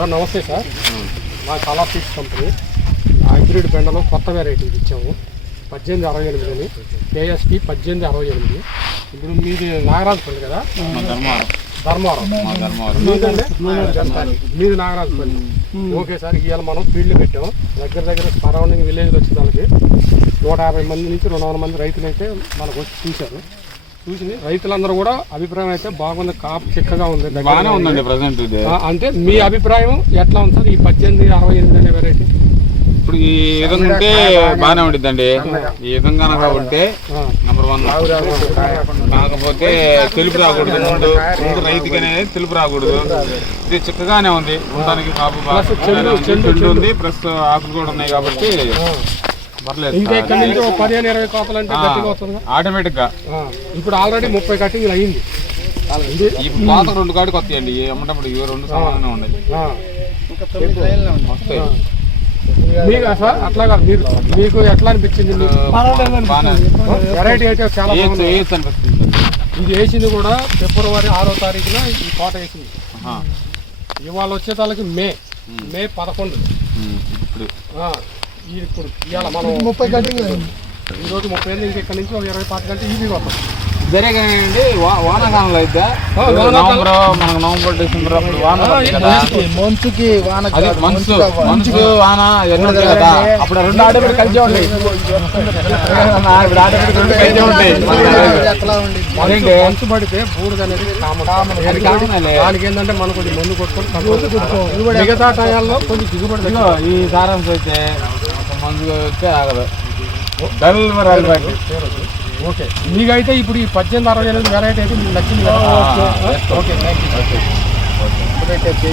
Sir నమస్తే sir. మా కళా పీస్ కంపెనీ. హైబ్రిడ్ బెండలో కొత్త వెరైటీ ఇచ్చాము. పద్దెనిమిది అరవై ఎనిమిది అని. కేఎస్పి పద్దెనిమిది అరవై ఎనిమిది. ఇప్పుడు మీది నాగరాజపల్లి కదా? ధర్మవరం. మీది నాగరాజపల్లి ఓకే సార్ ఇవాళ మనం ఫీల్డ్ పెట్టాం. దగ్గర దగ్గర సరౌండింగ్ విలేజ్ వచ్చే దానికి నూట యాభై మంది నుంచి రెండు వందల మంది రైతులు అయితే మనకు వచ్చి చూశారు. చూసి రైతులందరూ కూడా అభిప్రాయం అయితే బాగుంది. కాపు చిక్కగా ఉంది. బాగానే ఉంది. ఉందండి ప్రజెంట్ అంటే మీ అభిప్రాయం ఎట్లా ఉంది సార్? ఈ పద్దెనిమిది అరవై ఎనిమిది అనే వెరైటీ ఇప్పుడు ఈ విధంగా ఉంటే బాగానే ఉండిద్దండి. ఈ విధంగా ఉంటే నెంబర్ వన్ కాకపోతే తెలుపు రాకూడదు. ముందు ముందు రైతుకి అనేది తెలుపు రాకూడదు. ఇది చిక్కగానే ఉంది. ఉండడానికి కాపు బాగా ఉంది. ప్లస్ ఆకులు కూడా ఉన్నాయి కాబట్టి ఇంకా ఇక్కడ నుంచి ఒక పదిహేను ఇరవై కోతలు అంటే గట్టిగా వస్తుంది? ఆటోమేటిక్గా ఇప్పుడు ఆల్రెడీ ముప్పై కటింగ్లు ఈ పాత రెండు కాడికి వస్తాయండి. అమ్మటప్పుడు ఇవి రెండు సమానంగా ఉన్నాయి. వస్తాయి. మీకు సార్ అట్లా కాదు మీరు మీకు ఎట్లా అనిపించింది వెరైటీ అయితే చాలా అనిపిస్తుంది? ఇది వేసింది కూడా ఫిబ్రవరి ఆరో తారీఖున ఈ కోట వేసింది. ఇవాళ వచ్చే తాలకి మే మే పదకొండు. ఇప్పుడు ఇప్పుడు ఇవాళ మనం ముప్పై గంటలు ఈ రోజు ముప్పై ఐదు ఇంకా ఇక్కడ నుంచి ఒక ఇరవై పాతి గంటలు ఈజీగా వస్తాం. జరిగానండి వానాకాలంలో అయితే. ఆ, వానాకాలం. నవంబర్ మనకు నవంబర్ డిసెంబర్ అప్పుడు వాన కదా. మంచుకి వాన కదా అప్పుడు రెండు ఆటోమేటిక్ కలిసే ఉంటాయి ఇప్పుడు ఆటోమేటిక్ రెండు కలిసే ఉంటాయి మంచు పడితే బూడిద అనేది. దానికి ఏంటంటే మనం కొంచెం మందు కొట్టుకొని. మిగతా టయాల్లో కొంచెం దిగుబడి ఈ సారాంశం అయితే వచ్చే ఆగదు. ఓకే. మీకైతే ఇప్పుడు ఈ పద్దెనిమిది అరవై ఎనిమిది వెరైటీ అయితే మీకు నచ్చింది కదా ఓకే. Thank you